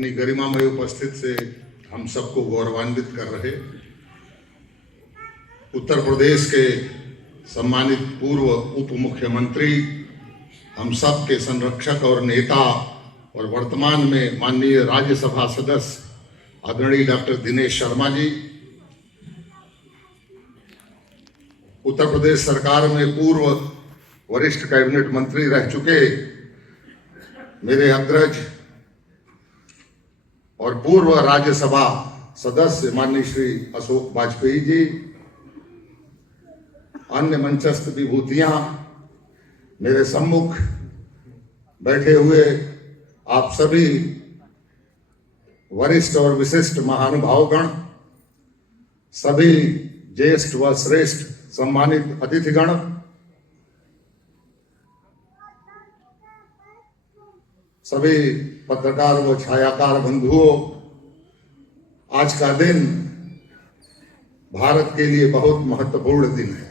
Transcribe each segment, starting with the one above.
अपनी गरिमामय उपस्थिति से हम सबको गौरवान्वित कर रहे उत्तर प्रदेश के सम्मानित पूर्व उप मुख्यमंत्री, हम सब के संरक्षक और नेता और वर्तमान में माननीय राज्यसभा सदस्य आदरणीय डॉक्टर दिनेश शर्मा जी, उत्तर प्रदेश सरकार में पूर्व वरिष्ठ कैबिनेट मंत्री रह चुके मेरे अग्रज और पूर्व राज्यसभा सदस्य माननीय श्री अशोक वाजपेयी जी, अन्य मंचस्थ विभूतियां, मेरे सम्मुख बैठे हुए आप सभी वरिष्ठ और विशिष्ट महानुभावगण, सभी ज्येष्ठ व श्रेष्ठ सम्मानित अतिथिगण, सभी पत्रकार व छायाकार बंधुओं, आज का दिन भारत के लिए बहुत महत्वपूर्ण दिन है।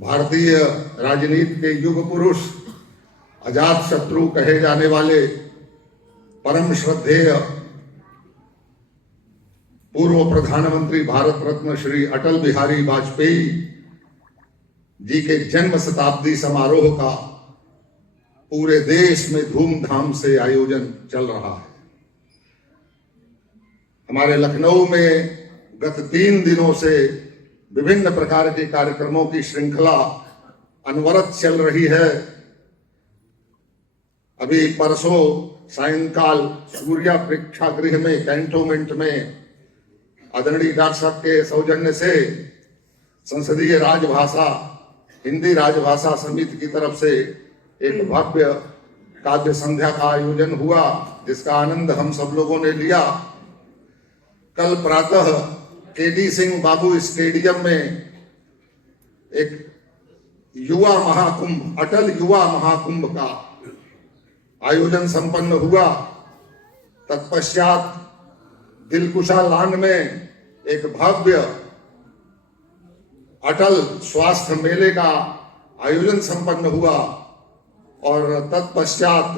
भारतीय राजनीति के युग पुरुष, अजात शत्रु कहे जाने वाले परम श्रद्धेय पूर्व प्रधानमंत्री भारत रत्न श्री अटल बिहारी वाजपेयी जी के जन्म शताब्दी समारोह का पूरे देश में धूमधाम से आयोजन चल रहा है। हमारे लखनऊ में गत 3 दिनों से विभिन्न प्रकार के कार्यक्रमों की श्रृंखला अनवरत चल रही है। अभी परसों सायंकाल सूर्या प्रेक्षागृह में कैंटोनमेंट में आदरणीय डॉक्टर साहब के सौजन्य से संसदीय राजभाषा हिंदी राजभाषा समिति की तरफ से एक भव्य काव्य संध्या का आयोजन हुआ, जिसका आनंद हम सब लोगों ने लिया। कल प्रातः केडी सिंह बाबू स्टेडियम में एक युवा महाकुंभ, अटल युवा महाकुंभ का आयोजन संपन्न हुआ। तत्पश्चात दिलकुशा लॉन में एक भव्य अटल स्वास्थ्य मेले का आयोजन संपन्न हुआ और तत्पश्चात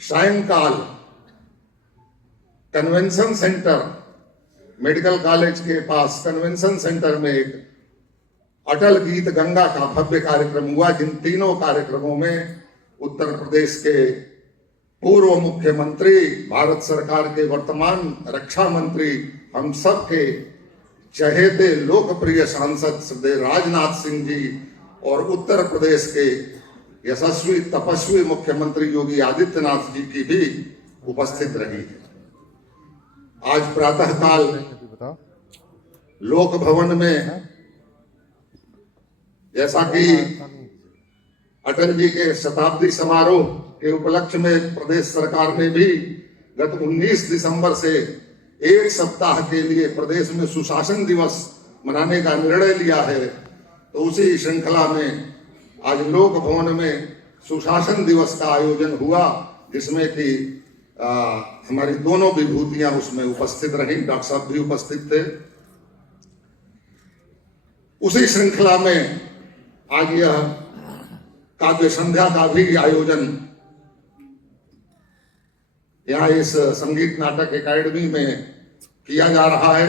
सायंकाल कन्वेंशन सेंटर, मेडिकल कॉलेज के पास कन्वेंशन सेंटर में एक अटल गीत गंगा का भव्य कार्यक्रम हुआ, जिन तीनों कार्यक्रमों में उत्तर प्रदेश के पूर्व मुख्यमंत्री, भारत सरकार के वर्तमान रक्षा मंत्री, हम सब के चहेते लोकप्रिय सांसद श्री राजनाथ सिंह जी और उत्तर प्रदेश के यशस्वी तपस्वी मुख्यमंत्री योगी आदित्यनाथ जी की भी उपस्थित रही है। आज प्रातःकाल लोक भवन में, जैसा कि अटल जी के शताब्दी समारोह के उपलक्ष्य में प्रदेश सरकार ने भी गत 19 दिसंबर से 1 सप्ताह के लिए प्रदेश में सुशासन दिवस मनाने का निर्णय लिया है, तो उसी श्रृंखला में आज लोक भवन में सुशासन दिवस का आयोजन हुआ, जिसमें कि हमारी दोनों विभूतियां उसमें उपस्थित रही, डॉक्टर साहब भी उपस्थित थे। उसी श्रृंखला में आज यह काव्य संध्या का भी आयोजन यहाँ इस संगीत नाटक एकेडमी में किया जा रहा है।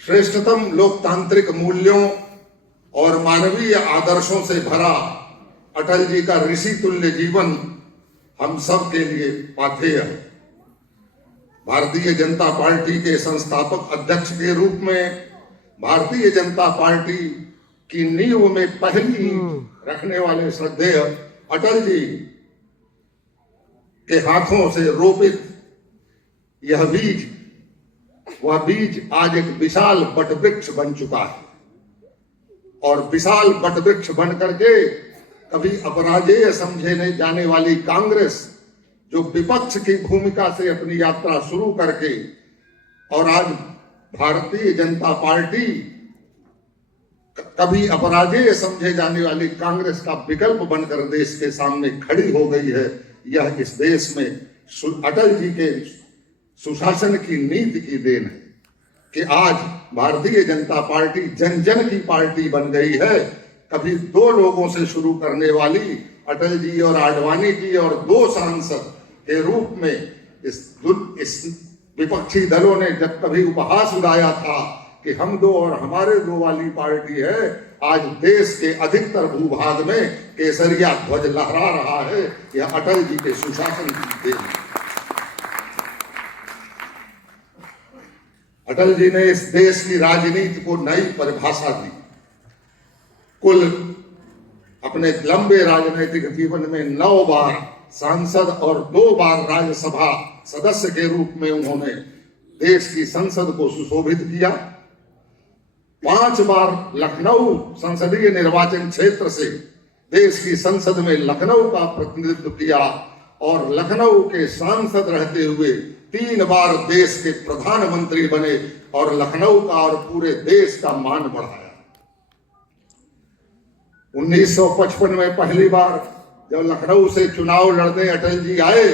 श्रेष्ठतम लोकतांत्रिक मूल्यों और मानवीय आदर्शों से भरा अटल जी का ऋषि तुल्य जीवन हम सब के लिए पाथेय है। भारतीय जनता पार्टी के संस्थापक अध्यक्ष के रूप में भारतीय जनता पार्टी की नींव में पहली रखने वाले श्रद्धेय अटल जी के हाथों से रोपित यह बीज, वह बीज आज एक विशाल वटवृक्ष बन चुका है और विशाल वटवृक्ष बन करके कभी अपराजेय समझे जाने वाली कांग्रेस, जो विपक्ष की भूमिका से अपनी यात्रा शुरू करके और आज भारतीय जनता पार्टी कभी अपराजेय समझे जाने वाली कांग्रेस का विकल्प बनकर देश के सामने खड़ी हो गई है, यह इस देश में अटल जी के सुशासन की नीति की देन है कि आज भारतीय जनता पार्टी जन जन की पार्टी बन गई है। कभी 2 लोगों से शुरू करने वाली अटल जी और आडवाणी जी और 2 सांसद के रूप में इस विपक्षी दलों ने जब कभी उपहास उड़ाया था कि हम 2 और हमारे 2 वाली पार्टी है, आज देश के अधिकतर भूभाग में केसरिया ध्वज लहरा रहा है। यह अटल जी के सुशासन की देन है। अटल जी ने इस देश की राजनीति को नई परिभाषा दी। कुल अपने लंबे राजनीतिक जीवन में 9 बार सांसद और 2 बार राज्यसभा सदस्य के रूप में उन्होंने देश की संसद को सुशोभित किया। 5 बार लखनऊ संसदीय निर्वाचन क्षेत्र से देश की संसद में लखनऊ का प्रतिनिधित्व किया और लखनऊ के सांसद रहते हुए 3 बार देश के प्रधानमंत्री बने और लखनऊ का और पूरे देश का मान बढ़ाया। 1955 में पहली बार जब लखनऊ से चुनाव लड़ने अटल जी आए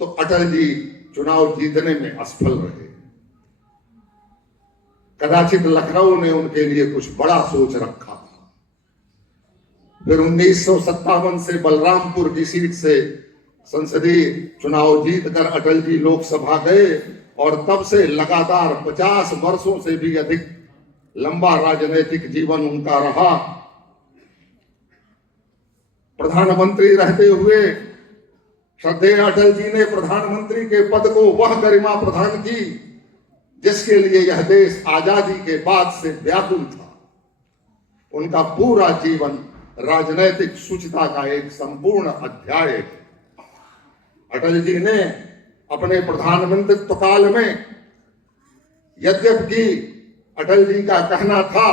तो अटल जी चुनाव जीतने में असफल रहे। कदाचित लखनऊ ने उनके लिए कुछ बड़ा सोच रखा था। फिर 1957 से बलरामपुर की सीट से संसदीय चुनाव जीतकर अटल जी लोकसभा गए और तब से लगातार 50 वर्षों से भी अधिक लंबा राजनीतिक जीवन उनका रहा। प्रधानमंत्री रहते हुए श्रद्धेय अटल जी ने प्रधानमंत्री के पद को वह गरिमा प्रदान की जिसके लिए यह देश आजादी के बाद से व्याकुल था। उनका पूरा जीवन राजनीतिक शुचिता का एक संपूर्ण अध्याय है। अटल जी ने अपने प्रधानमंत्रित्व काल में, यद्यपि अटल जी का कहना था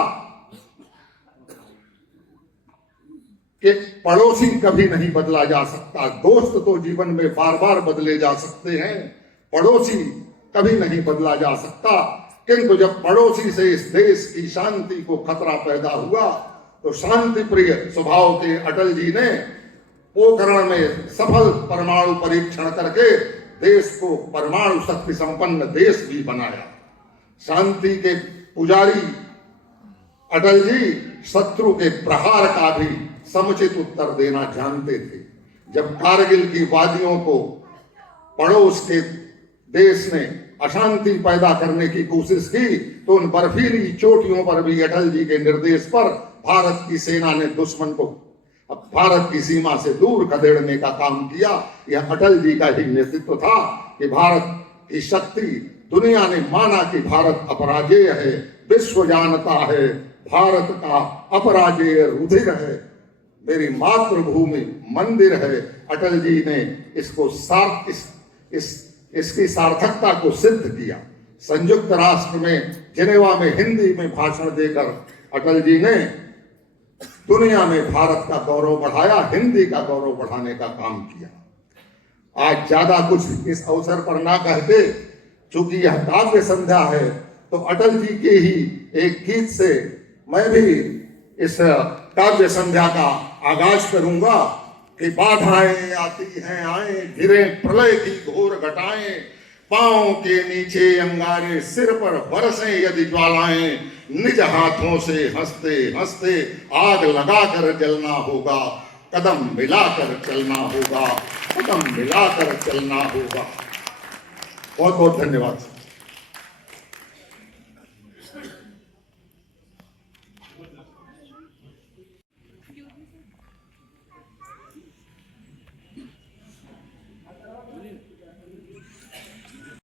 कि पड़ोसी कभी नहीं बदला जा सकता, दोस्त तो जीवन में बार बार बदले जा सकते हैं, पड़ोसी कभी नहीं बदला जा सकता। किंतु जब पड़ोसी से इस देश की शांति को खतरा पैदा हुआ तो शांति प्रिय स्वभाव के अटल जी ने पोखरण में सफल परमाणु परीक्षण करके देश को परमाणु शक्ति संपन्न देश भी बनाया। शांति के पुजारी अटल जी शत्रु के प्रहार का भी समुचित उत्तर देना जानते थे। जब कारगिल की वादियों को पड़ोस के देश ने अशांति पैदा करने की कोशिश की तो उन बर्फीली चोटियों पर भी अटल जी के निर्देश पर भारत की सेना ने दुश्मन को भारत की सीमा से दूर खदेड़ने का काम किया। यह अटल जी का ही नेतृत्व था कि भारत की शक्ति, दुनिया ने माना कि भारत अपराजेय है, विश्व जानता है भारत का अपराजेय रुधिर है, मेरी मातृभूमि मंदिर है। अटल जी ने इसको इसकी सार्थकता को सिद्ध किया। संयुक्त राष्ट्र में जिनेवा में हिंदी में भाषण देकर अटल जी ने दुनिया में भारत का गौरव बढ़ाया, हिंदी का गौरव बढ़ाने का काम किया। आज ज्यादा कुछ इस अवसर पर ना कहते, चूंकि यह काव्य संध्या है तो अटल जी के ही एक गीत से मैं भी इस काव्य संध्या का आगाज करूंगा कि बाधाएं आती हैं आए, गिरे प्रलय की घोर घटाएं, पांव के नीचे अंगारे, सिर पर बरसें यदि ज्वालाएं, निज हाथों से हंसते हंसते आग लगाकर जलना होगा, कदम मिलाकर चलना होगा, कदम मिलाकर चलना होगा। बहुत बहुत धन्यवाद।